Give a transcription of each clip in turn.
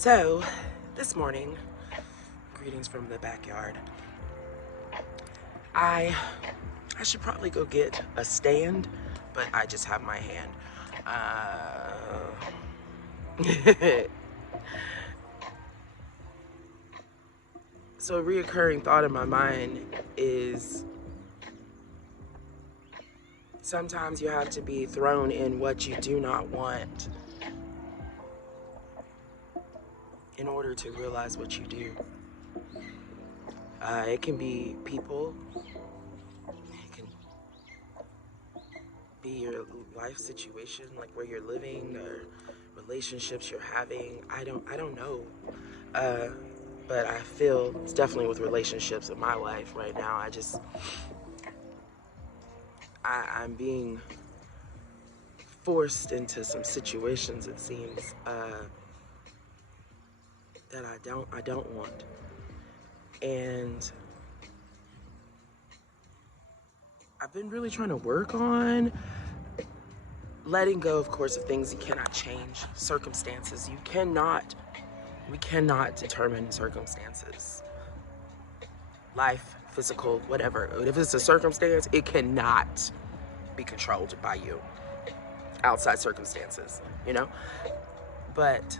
So, this morning, greetings from the backyard. I should probably go get a stand, but I just have my hand. So a reoccurring thought in my mind is sometimes you have to be thrown in what you do not want in order to realize what you do. It can be people, it can be your life situation, like where you're living or relationships you're having. I don't know. But I feel it's definitely with relationships in my life right now. I'm being forced into some situations, it seems, that I don't want. And I've been really trying to work on letting go, of course, of things you cannot change, circumstances. We cannot determine circumstances. Life, physical, whatever. If it's a circumstance, it cannot be controlled by you. Outside circumstances, But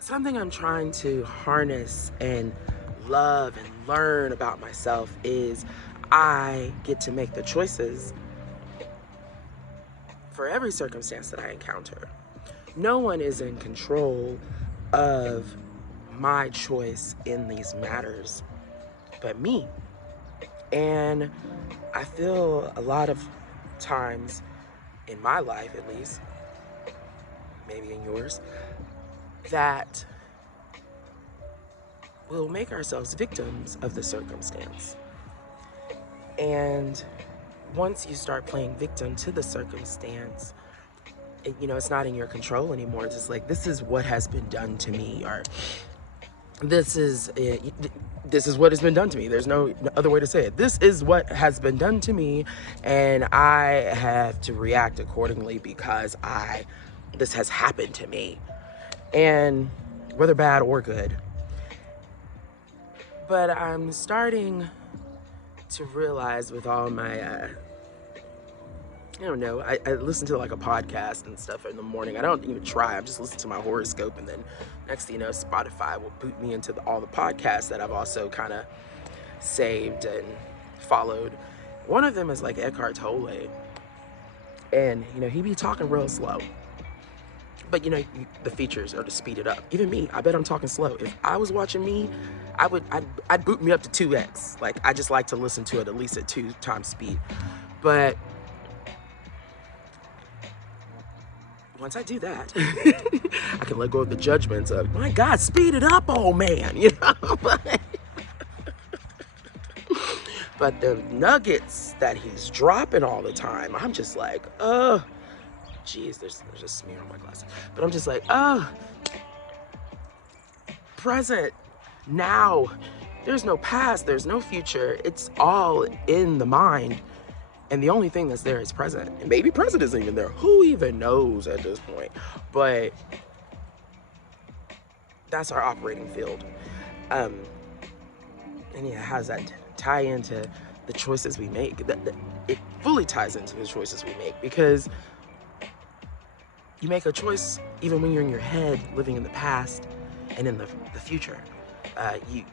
something I'm trying to harness and love and learn about myself is I get to make the choices for every circumstance that I encounter. No one is in control of my choice in these matters but me. And I feel a lot of times in my life, at least, maybe in yours, that we'll make ourselves victims of the circumstance. And once you start playing victim to the circumstance, it's not in your control anymore. It's just like, this is what has been done to me, or this is what has been done to me. There's no other way to say it. This is what has been done to me, and I have to react accordingly because this has happened to me, and whether bad or good. But I'm starting to realize with all my I don't know. I listen to like a podcast and stuff in the morning. I don't even try. I'm just listening to my horoscope, and then next thing you know, Spotify will boot me into all the podcasts that I've also kind of saved and followed. One of them is like Eckhart Tolle, and he be talking real slow. But the features are to speed it up. Even me, I bet I'm talking slow. If I was watching me, I'd boot me up to 2x. Like, I just like to listen to it at least at 2 times speed. But once I do that, I can let go of the judgments of, my God, speed it up, old man, But the nuggets that he's dropping all the time, I'm just like, geez, there's a smear on my glasses. But I'm just like, present, now. There's no past, there's no future. It's all in the mind. And the only thing that's there is present. And maybe present isn't even there. Who even knows at this point? But that's our operating field. And yeah, how does that tie into the choices we make? It fully ties into the choices we make, because you make a choice even when you're in your head, living in the past and in the future.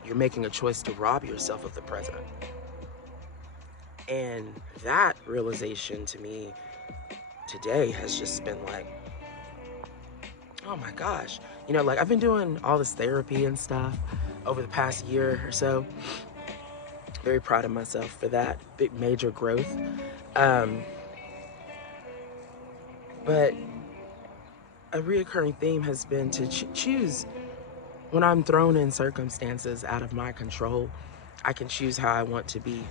You're making a choice to rob yourself of the present. And that realization to me today has just been like, oh my gosh. Like, I've been doing all this therapy and stuff over the past year or so. Very proud of myself for that. Big major growth. But a reoccurring theme has been to choose when I'm thrown in circumstances out of my control. I can choose how I want to be.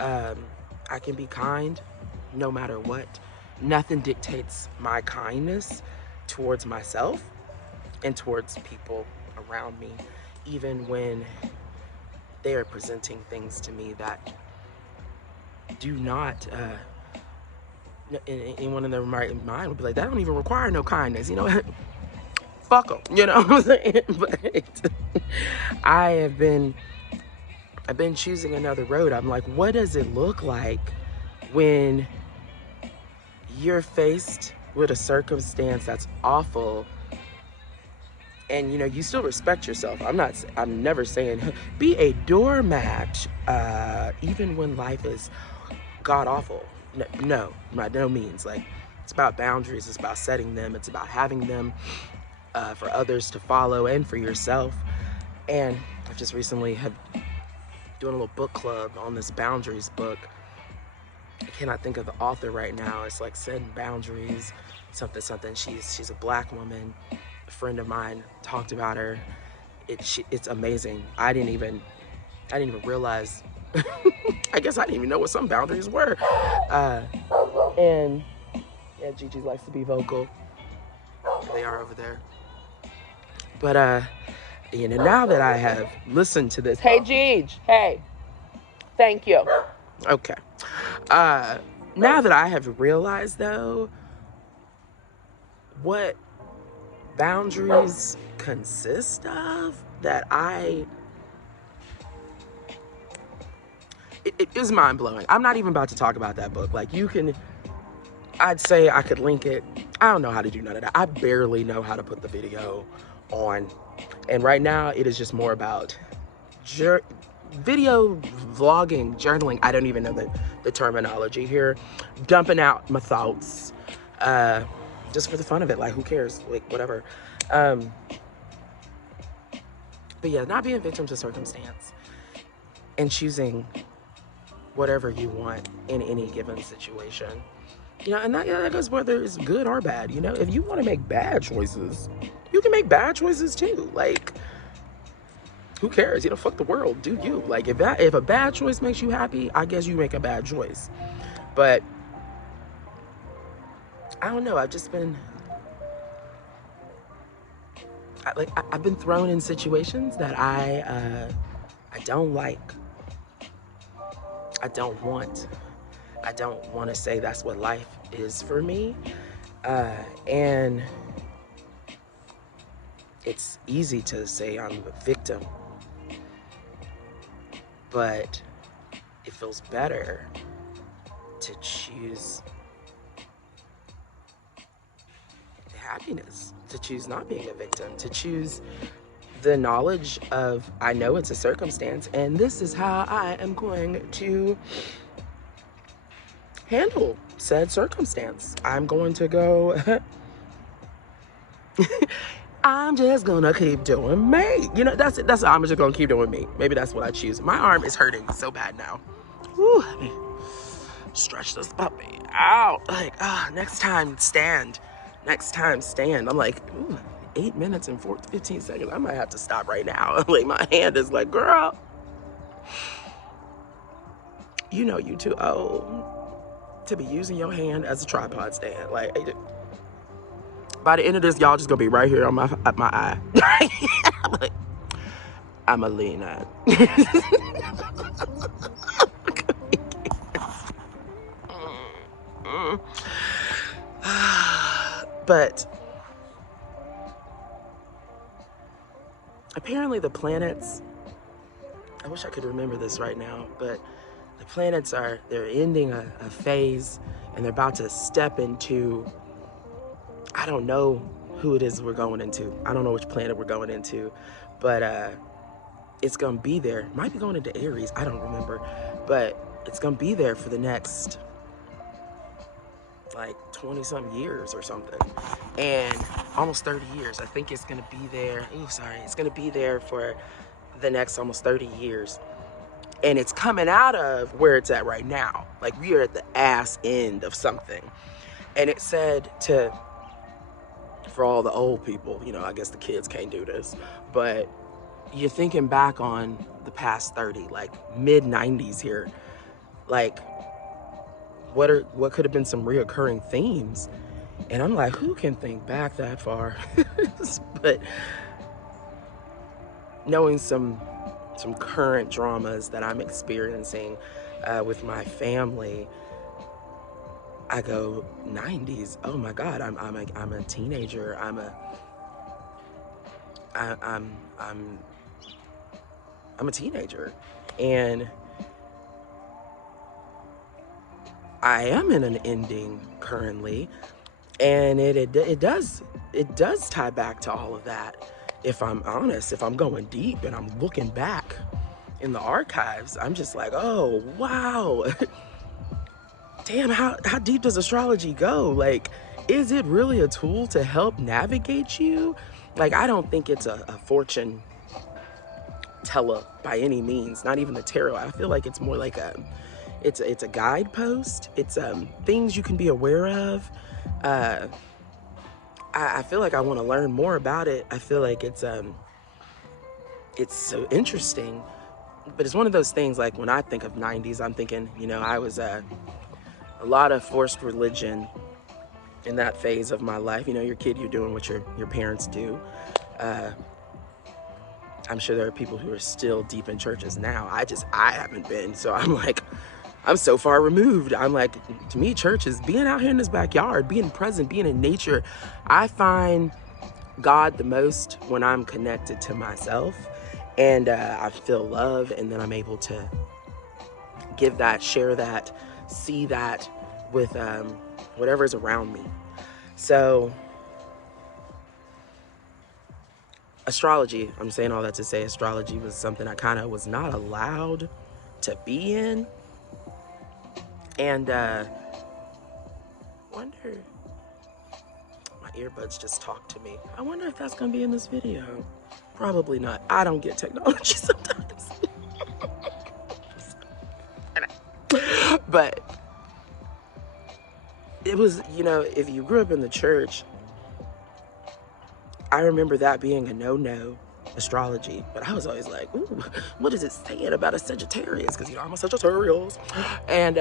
I can be kind no matter what. Nothing dictates my kindness towards myself and towards people around me, even when they are presenting things to me that do not, anyone in their right mind would be like, that don't even require no kindness, fuck them, you know what I'm saying? But I've been choosing another road. I'm like, what does it look like when you're faced with a circumstance that's awful, and you still respect yourself? I'm never saying be a doormat, even when life is god awful. No, by no means. Like, it's about boundaries, it's about setting them, it's about having them for others to follow and for yourself. And I've just recently have doing a little book club on this boundaries book. I cannot think of the author right now. It's like setting boundaries, something. She's a black woman. A friend of mine talked about her. It's amazing. I didn't even realize. I guess I didn't even know what some boundaries were. And yeah, Gigi likes to be vocal. They are over there. But now that I have listened to this, hey Gigi, hey, thank you. Okay. Now that I have realized, though, what boundaries consist of, that it is mind-blowing. I'm not even about to talk about that book. Like, I'd say I could link it. I don't know how to do none of that. I barely know how to put the video on. And right now, it is just more about video vlogging, journaling. I don't even know the terminology here. Dumping out my thoughts, just for the fun of it. Like, who cares? Like, whatever. But yeah, not being victim to circumstance and choosing whatever you want in any given situation. And that goes whether it's good or bad. If you want to make bad choices, you can make bad choices too. Like, who cares? Fuck the world. Do you. Like, if a bad choice makes you happy, I guess you make a bad choice. But I don't know. I've just been I've been thrown in situations that I don't like. I don't want to say that's what life is for me. And it's easy to say I'm a victim, but it feels better to choose happiness, to choose not being a victim, to choose the knowledge of, I know it's a circumstance, and this is how I am going to handle said circumstance. I'm going to go, I'm just gonna keep doing me. That's I'm just gonna keep doing me. Maybe that's what I choose. My arm is hurting so bad now. Whew, let me stretch this puppy out. Like, next time stand. I'm like, 8 minutes and 15 seconds. I might have to stop right now. Like, my hand is like, girl, you too old to be using your hand as a tripod stand. Like, by the end of this, y'all just gonna be right here on my eye. Like, I'm a lean on. But apparently the planets, I wish I could remember this right now, but the planets they're ending a phase, and they're about to step into, I don't know who it is we're going into. I don't know which planet we're going into, but it's gonna be there. Might be going into Aries, I don't remember, but it's gonna be there for the next like 20 some years or something, and almost 30 years. I think it's gonna be there. It's gonna be there for the next almost 30 years, and it's coming out of where it's at right now. Like, we are at the ass end of something. And it said for all the old people, I guess the kids can't do this, but you're thinking back on the past 30, like mid 90s here, like, what could have been some reoccurring themes? And I'm like, who can think back that far? But knowing some current dramas that I'm experiencing with my family, I go, 90s. Oh my God, I'm a teenager. I'm a teenager, and I am in an ending currently, and it does tie back to all of that. If I'm honest, if I'm going deep and I'm looking back in the archives, I'm just like, oh wow, damn, how deep does astrology go? Like, is it really a tool to help navigate you? Like, I don't think it's a fortune teller by any means, not even the tarot. I feel like it's more like it's a guidepost. It's things you can be aware of. I feel like I want to learn more about it. I feel like it's so interesting, but it's one of those things, like when I think of 90s, I'm thinking, I was a lot of forced religion in that phase of my life. You're a kid, you're doing what your parents do. I'm sure there are people who are still deep in churches now. I haven't been, so I'm like, I'm so far removed. I'm like, to me, church is being out here in this backyard, being present, being in nature. I find God the most when I'm connected to myself, and I feel love, and then I'm able to give that, share that, see that with whatever's around me. So astrology, I'm saying all that to say astrology was something I kind of was not allowed to be in. And wonder, my earbuds just talked to me. I wonder if that's gonna be in this video. Probably not. I don't get technology sometimes. But it was, if you grew up in the church, I remember that being a no-no, astrology. But I was always like, ooh, what is it saying about a Sagittarius? Because, I'm a Sagittarius. And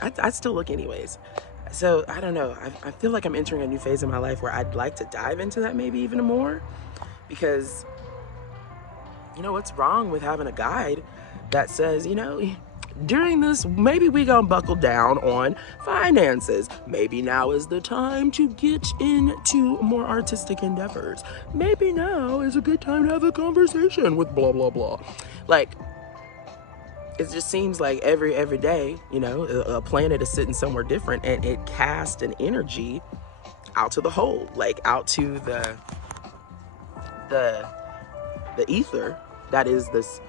I still look anyways. So, I don't know. I feel like I'm entering a new phase in my life where I'd like to dive into that maybe even more. Because, what's wrong with having a guide that says, during this, maybe we gonna buckle down on finances. Maybe now is the time to get into more artistic endeavors. Maybe now is a good time to have a conversation with blah, blah, blah. Like, it just seems like every day, a planet is sitting somewhere different, and it casts an energy out to the whole, like out to the ether that is this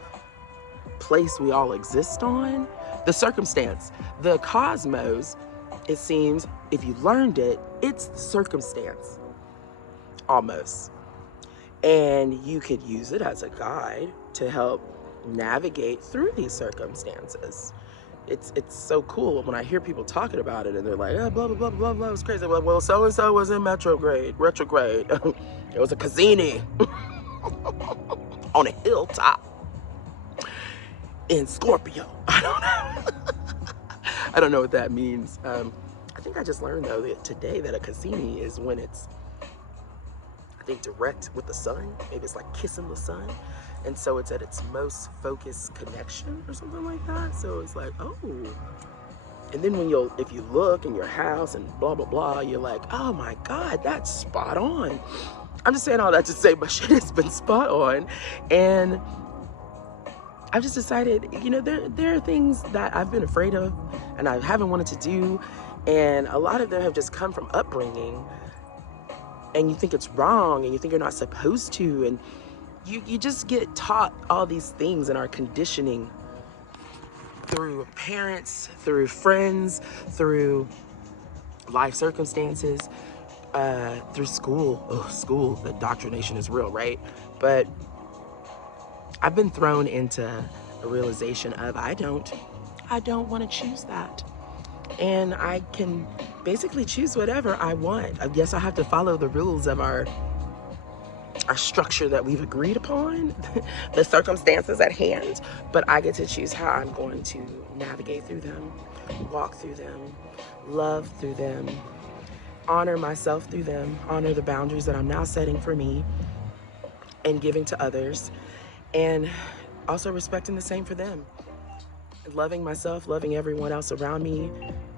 place we all exist on, the circumstance, the cosmos. It seems, if you learned it, it's the circumstance almost, and you could use it as a guide to help navigate through these circumstances. It's so cool when I hear people talking about it and they're like, oh, blah blah blah blah blah, it's crazy. Well, so and so was in retrograde. It was a Cassini on a hilltop in Scorpio. I don't know. I don't know what that means. I think I just learned though that today that a Cassini is when it's, I think, direct with the sun. Maybe it's like kissing the sun, and so it's at its most focused connection or something like that. So it's like, oh. And then if you look in your house and blah blah blah, you're like, oh my God, that's spot on. I'm just saying all that to say my shit has been spot on, and I've just decided, there are things that I've been afraid of and I haven't wanted to do, and a lot of them have just come from upbringing, and you think it's wrong and you think you're not supposed to, and you just get taught all these things in our conditioning through parents, through friends, through life circumstances, through school. Oh, school, the indoctrination is real, right? But I've been thrown into a realization of I don't want to choose that. And I can basically choose whatever I want. I guess I have to follow the rules of our structure that we've agreed upon, the circumstances at hand, but I get to choose how I'm going to navigate through them, walk through them, love through them, honor myself through them, honor the boundaries that I'm now setting for me and giving to others, and also respecting the same for them. Loving myself, loving everyone else around me,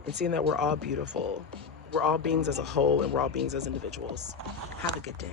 and seeing that we're all beautiful. We're all beings as a whole, and we're all beings as individuals. Have a good day.